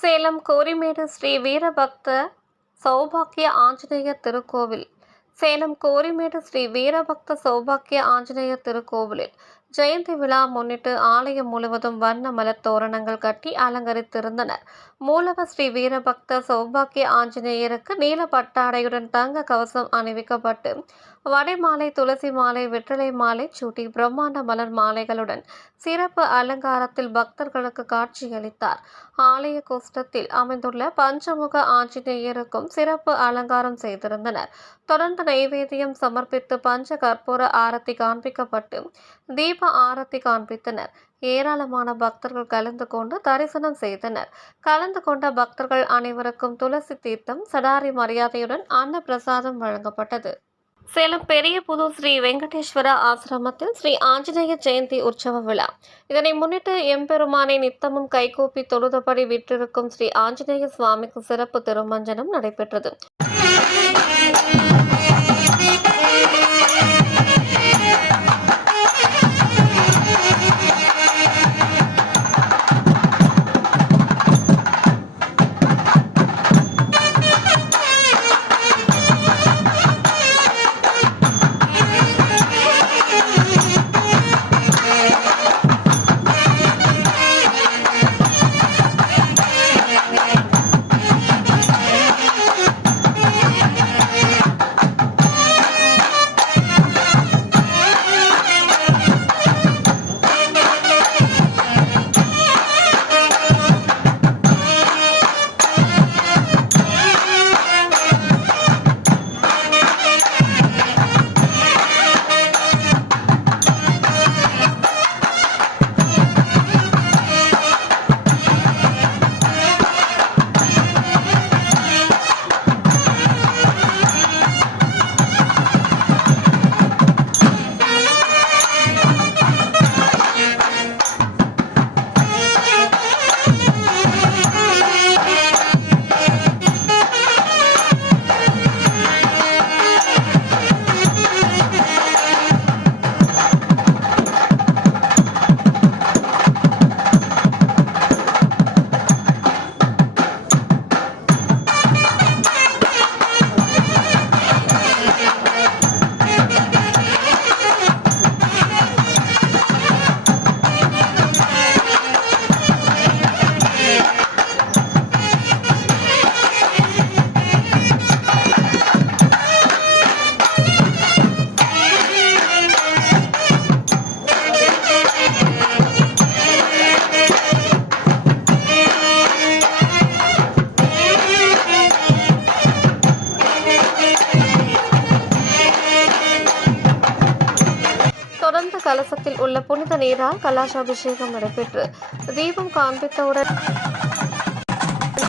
சேலம் கோரிமேடு ஸ்ரீ வீரபக்த சௌபாக்கிய ஆஞ்சநேயர் திருக்கோவில். சேலம் கோரிமேடு ஸ்ரீ வீரபக்த சௌபாக்கிய ஆஞ்சநேயர் திருக்கோவிலில் ஜெயந்தி விழா முன்னிட்டு ஆலயம் முழுவதும் வண்ண மலர் தோரணங்கள் கட்டி அலங்கரித்திருந்தனர். மூலவர் ஸ்ரீ வீரபக்த சௌபாக்கிய ஆஞ்சநேயருக்கு நீல பட்டாடையுடன் தங்க கவசம் அணிவிக்கப்பட்டு வடைமாலை, துளசி மாலை, வெற்றிலை மாலை சூட்டி பிரம்மாண்ட மலர் மாலைகளுடன் சிறப்பு அலங்காரத்தில் பக்தர்களுக்கு காட்சியளித்தார். ஆலய கோஷ்டத்தில் அமைந்துள்ள பஞ்சமுக ஆஞ்சநேயருக்கும் சிறப்பு அலங்காரம் செய்திருந்தனர். தொடர்ந்து நைவேத்தியம் சமர்ப்பித்து பஞ்ச கற்பூர ஆரத்தி காண்பிக்கப்பட்டு தீப ஆரத்தி காண்பித்தனர். ஏராளமான பக்தர்கள் கலந்து கொண்டு தரிசனம் செய்தனர். கலந்து கொண்ட பக்தர்கள் அனைவருக்கும் துளசி தீர்த்தம், சடாரி மரியாதையுடன் அன்ன பிரசாதம் வழங்கப்பட்டது. சேலம் பெரிய புதூர் ஸ்ரீ வெங்கடேஸ்வர ஆசிரமத்தில் ஸ்ரீ ஆஞ்சநேய ஜெயந்தி உற்சவ விழா. இதனை முன்னிட்டு எம்பெருமானை நித்தமும் கைகூப்பி தொழுதபடி வீற்றிருக்கும் ஸ்ரீ ஆஞ்சநேய சுவாமிக்கு சிறப்பு திருமஞ்சனம் நடைபெற்றது. கலசத்தில் உள்ள புனித நீரால் கலசாபிஷேகம் நடைபெற்று தீபம் காண்பித்தவுடன்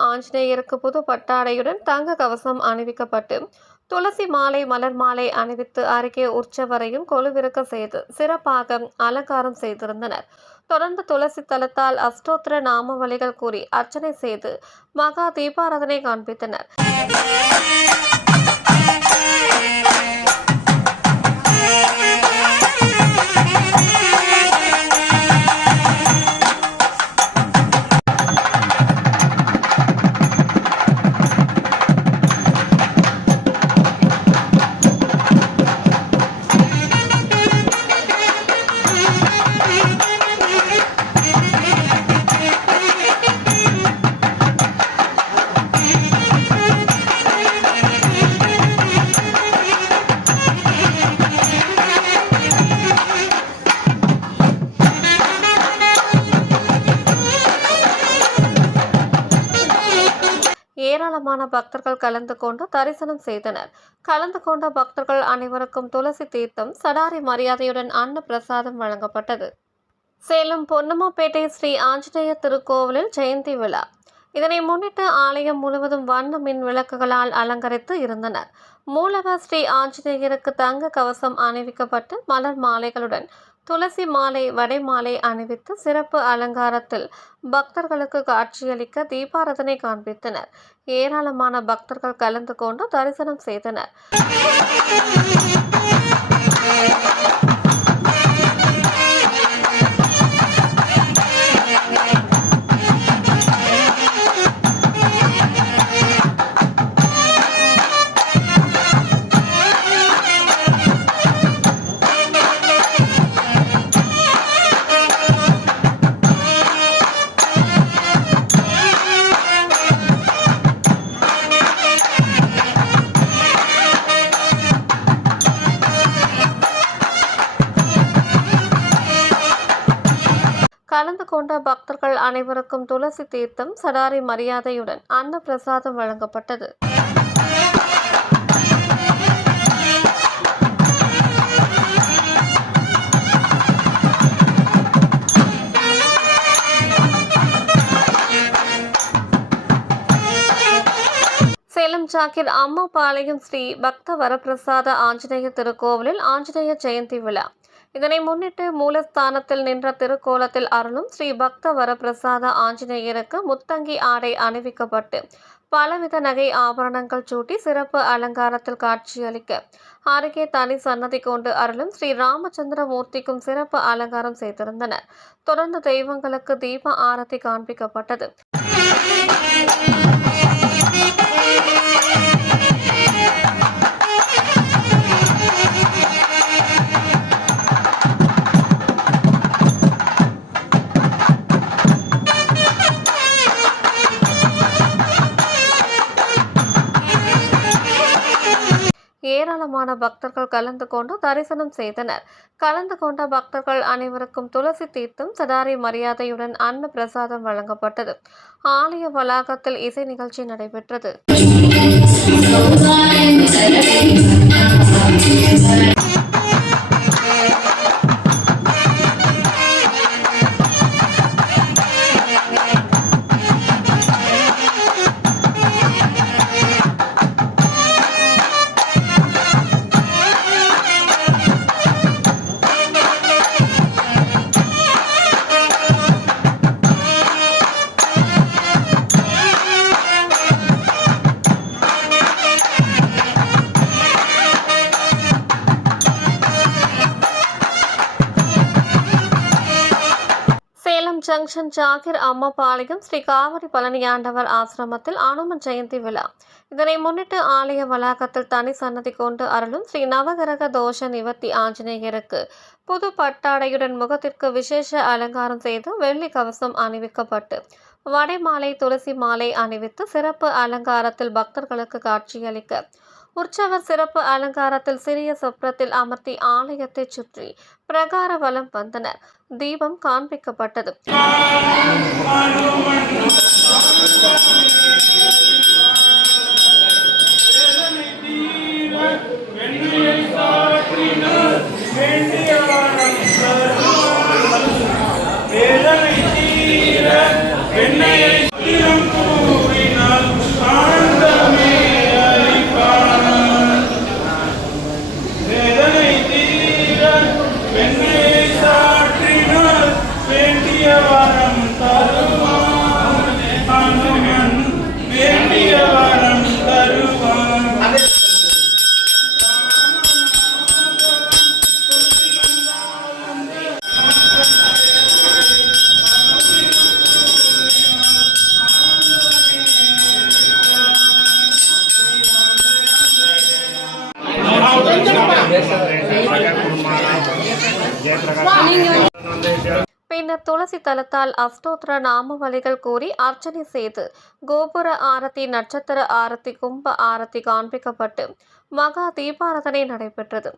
ஆஞ்சநேயருக்கு புது பட்டாடையுடன் தங்க கவசம் அணிவிக்கப்பட்டு துளசி மாலை, மலர் மாலை அணிவித்து அருகே உற்சவரையும் கொலுவிருக்க செய்து சிறப்பாக அலங்காரம் செய்திருந்தனர். தொடர்ந்து துளசி தலத்தால் அஷ்டோத்திர நாமவலிகள் கூறி அர்ச்சனை செய்து மகா தீபாராதனை காண்பித்தனர். ஏராளமான பக்தர்கள் கலந்து கொண்டு தரிசனம் செய்தனர். கலந்து கொண்ட பக்தர்கள் அனைவருக்கும் துளசி தீர்த்தம், சடாரி மரியாதையுடன் அன்ன பிரசாதம் வழங்கப்பட்டது. சேலம் பொன்னம்மாப்பேட்டை ஸ்ரீ ஆஞ்சநேய திருக்கோவிலில் ஜெயந்தி விழா. இதனை முன்னிட்டு ஆலயம் முழுவதும் வண்ண மின் விளக்குகளால் அலங்கரித்து இருந்தனர். மூலவர் ஸ்ரீ ஆஞ்சநேயருக்கு தங்க கவசம் அணிவிக்கப்பட்டு மலர் மாலைகளுடன் துளசி மாலை, வடைமாலை அணிவித்து சிறப்பு அலங்காரத்தில் பக்தர்களுக்கு காட்சியளிக்க தீபாராதனை காண்பித்தனர். ஏராளமான பக்தர்கள் கலந்து கொண்டு தரிசனம் செய்தனர். கலந்து கொண்ட பக்தர்கள் அனைவருக்கும் துளசி தீர்த்தம், சடாரி மரியாதையுடன் அன்ன பிரசாதம் வழங்கப்பட்டது. சேலம் ஜாக்கீர் அம்மாபாளையம் ஸ்ரீ பக்த வரப்பிரசாத ஆஞ்சநேய திருக்கோவிலில் ஆஞ்சநேய ஜெயந்தி விழா. இதனை முன்னிட்டு மூலஸ்தானத்தில் நின்ற திருக்கோலத்தில் அருளும் ஸ்ரீ பக்த வரப்பிரசாத ஆஞ்சநேயருக்கு முத்தங்கி ஆடை அணிவிக்கப்பட்டு பலவித நகை ஆபரணங்கள் சூட்டி சிறப்பு அலங்காரத்தில் காட்சியளிக்க அருகே தனி சன்னதி கொண்டு அருளும் ஸ்ரீ ராமச்சந்திர மூர்த்திக்கும் சிறப்பு அலங்காரம் செய்திருந்தனர். தொடர்ந்து தெய்வங்களுக்கு தீப ஆரத்தி காண்பிக்கப்பட்டது. ஏராளமான பக்தர்கள் கலந்து கொண்டு தரிசனம் செய்தனர். கலந்து கொண்ட பக்தர்கள் அனைவருக்கும் துளசி தீர்த்தம், சடாரி மரியாதையுடன் அன்ன பிரசாதம் வழங்கப்பட்டது. ஆலய வளாகத்தில் இசை நிகழ்ச்சி நடைபெற்றது. ஜங்ஷன் ஜாக்கீர் அம்மாபாளையம் ஸ்ரீ காவிரி பழனியாண்டவர் ஆசிரமத்தில் அனுமன் ஜெயந்தி விழா. இதனை முன்னிட்டு ஆலய வளாகத்தில் தனி சன்னதி கொண்டு அருளும் ஸ்ரீ நவகிரக தோஷ நிவர்த்தி ஆஞ்சநேயருக்கு புது பட்டாடையுடன் முகத்திற்கு விசேஷ அலங்காரம் செய்து வெள்ளி கவசம் அணிவிக்கப்பட்டு வடைமாலை, துளசி மாலை அணிவித்து சிறப்பு அலங்காரத்தில் பக்தர்களுக்கு காட்சியளிக்க உற்சவர் சிறப்பு அலங்காரத்தில் சிறிய சொப்ரத்தில் அமர்த்தி ஆலயத்தை சுற்றி பிரகார வலம் வந்தனர். தீபம் காண்பிக்கப்பட்டது. பின்னர் துளசி தலத்தால் அஷ்டோத்திர நாமவலிகள் கூறி அர்ச்சனை செய்து கோபுர ஆரத்தி, நட்சத்திர ஆரத்தி, கும்ப ஆரத்தி காண்பிக்கப்பட்டு மகா தீபாராதனை நடைபெற்றது.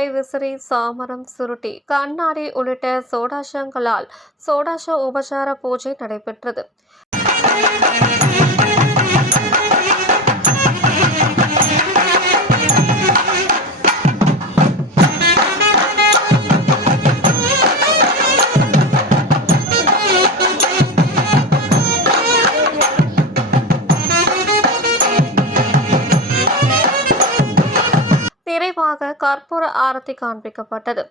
குடை விசிறி, சாமரம், சுருட்டி, கண்ணாடி உள்ளிட்ட சோடாசங்களால் சோடாச உபசார பூஜை நடைபெற்றது. நிறைவாக கற்பூர ஆரத்தி காண்பிக்கப்பட்டது.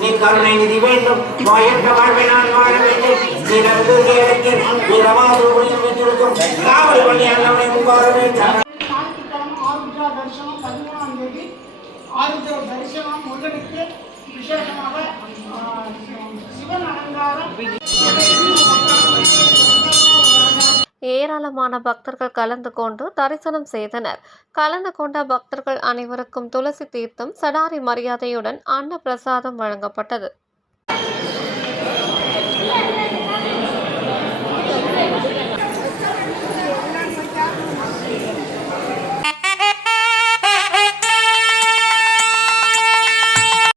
நீ கருணை நிதி வேண்டும் வாயற்ற வாழ்வை நான் வாழ வேண்டும் நீ நன்கு எனக்கு நீரவாது உயிர் வைத்திருக்கும் காவல் பண்ணி அண்ணனை முன்வாழ வேண்டும். ஆருத்ரா தரிசனம் 13ஆம் தேதி ஆருத்ரா தரிசனம் முருகனுக்கு விசேஷமாக சிவன் அலங்காரம். ஏராளமான பக்தர்கள் கலந்து கொண்டு தரிசனம் செய்தனர். கலந்து கொண்ட பக்தர்கள் அனைவருக்கும் துளசி தீர்த்தம், சடாரி மரியாதையுடன் அன்ன பிரசாதம் வழங்கப்பட்டது.